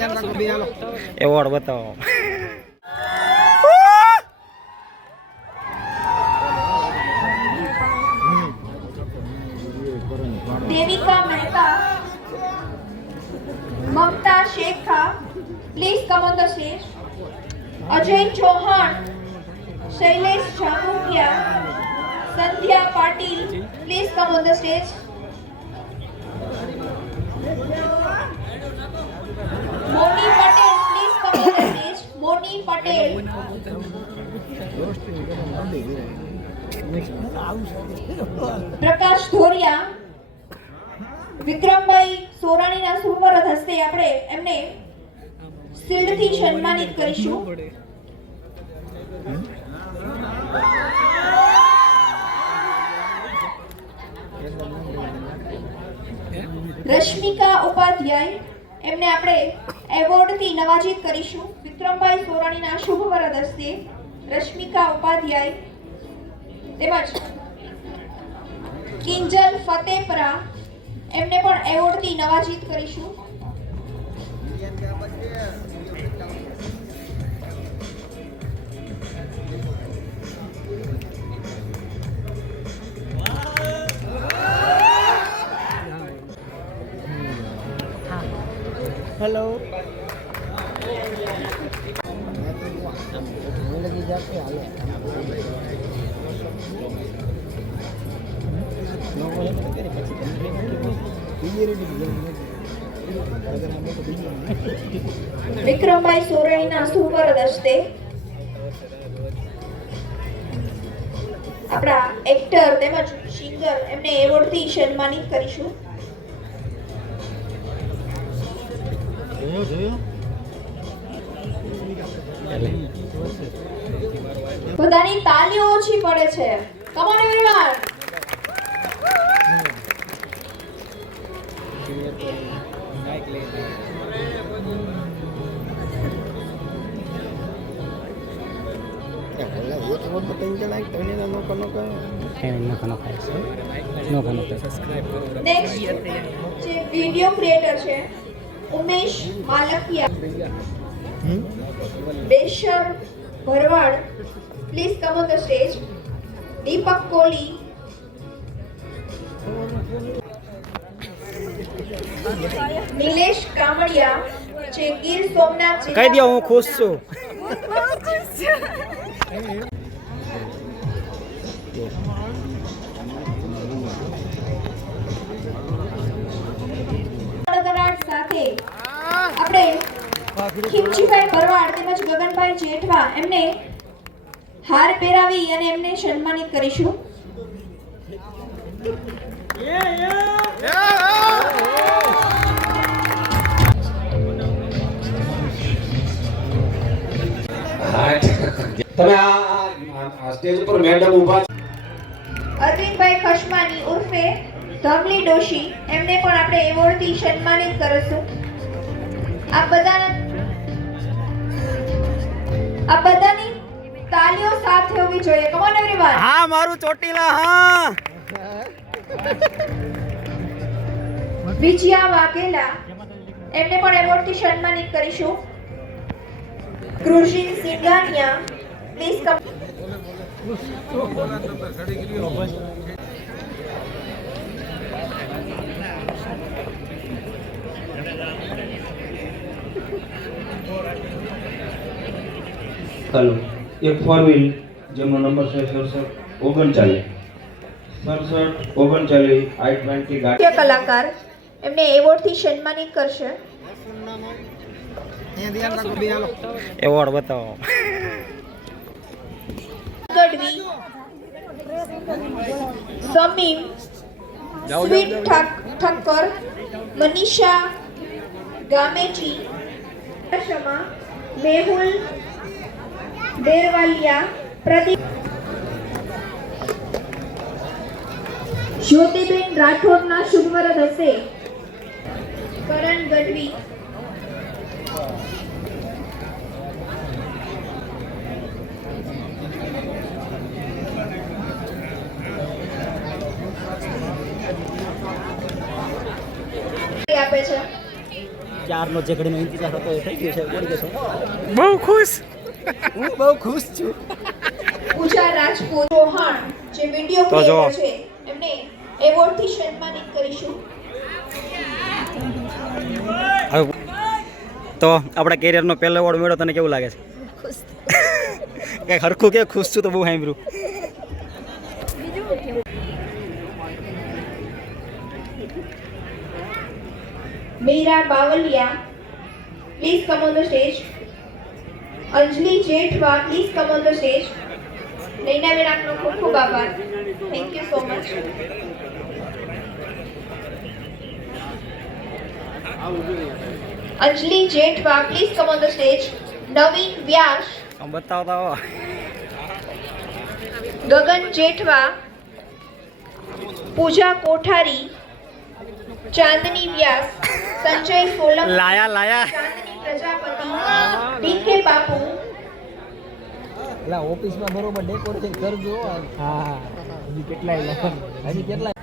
Award બતાવો. देविका मेहता, ममता शेखा, please come on the stage. Ajay Chauhan, Shailesh झामुकिया, Sandhya Patil, please come on the stage. Moni Patel, please come on the stage. Moni Patel. પ્રકાશ ધોરિયા, વિક્રમભાઈ સોરાણીના સુવર્ણ હસ્તે આપણે એમને શિલ્ડથી સન્માનિત કરીશું. રશ્મિકા ઉપાધ્યાય, એમને આપણે એવોર્ડથી નવાજીત કરીશું. વિક્રમભાઈ સોરાણીના શુભ વરદ હસ્તે રશ્મિકા ઉપાધ્યાય તેમજ કિંજલ ફતેપરા, એમને પણ એવોર્ડથી નવાજીત કરીશું. હેલો. વિક્રમભાઈ સોરાણીના સુવર્ણ હસ્તે આપણા એક્ટર તેમજ સિંગર એમને એવોર્ડથી સન્માનિત કરીશું. બધાની તાલીઓ ઓછી પડે છે. Come on everyone. નેક્સ્ટ જે વિડિયો ક્રિએટર છે Umesh Malkiya, Beshar Bharwad, please come on the stage. Deepak Kohli, Nilesh Kamdiya, જે ગીર સોમનાથ કહી દો હું ખુશ છું. સાથે આપણે ખીમચીભાઈ ભરવાડ તેમજ ગગનભાઈ જેઠવા એમને હાર પહેરાવી અને એમને સન્માનિત કરીશું. તમે આ સ્ટેજ ઉપર મેડમ ઊભા. અરવિંદભાઈ ખશમાની ઉર્ફે ધમલી ડોશી, એમને પણ આપણે એવોર્ડથી સન્માનિત કરીશું. આ બધાની તાલીઓ સાથે હોવી જોઈએ. Come on everyone. હા મારું ચોટીલા. હા વિજયા વાઘેલા, એમને પણ એવોર્ડથી સન્માનિત કરીશું. કૃષિ સિંગાનિયા, પ્લીઝ કમ. હેલો. એક 4 વ્હીલ જેમનો નંબર છે 6739 I-20 ગાડી. કલાકાર એમને એવોર્ડથી સન્માનિત કરશે. એવોર્ડ બતાવો. ગઢવી, સમીમ, સ્વીટ ઠક્કર, મનીષા ગામેજી, શમા, મેહુલ દેરવાલિયા, પ્રદીપ, જ્યોતિબેન રાઠોડના શુભ વરદ હશે કરણ ગઢવી, આપે છે ચારનો ચેકડીનો ઇંતજાર હતો એ થઈ ગયો છે બોલી ગયો બહુ ખુશ. હું બહુ ખુશ છું. પૂજા રાજપૂત ચૌહાણ જે વિડિયો તો જો. ક્રિએટર છે એમને એવોર્ડ થી સન્માનિત કરીશું. હવે તો આપણા કેરિયરનો પહેલો એવોર્ડ મળ્યો તને કેવું લાગે છે? કઈ હરખું કે ખુશ છું તો બહુ સાંભળ્યું. Meera Bavaliya please come on the stage. Anjali Jethwa please come on the stage. Nainaben આપનો ખૂબ ખૂબ આભાર. Thank you so much. Anjali Jethwa please come on the stage. Naveen Vyas, આમ બતાવતા હો. ગગન જેઠવા, પૂજા કોઠારી, ચાંદની વ્યાસ, સંજય સોલંકી, લાયા ચાંદની પ્રજાપતિ, ડીકે બાપુ, ઓફિસમાં બરોબર ડેકોરેશન કરજો. હા હજી કેટલાય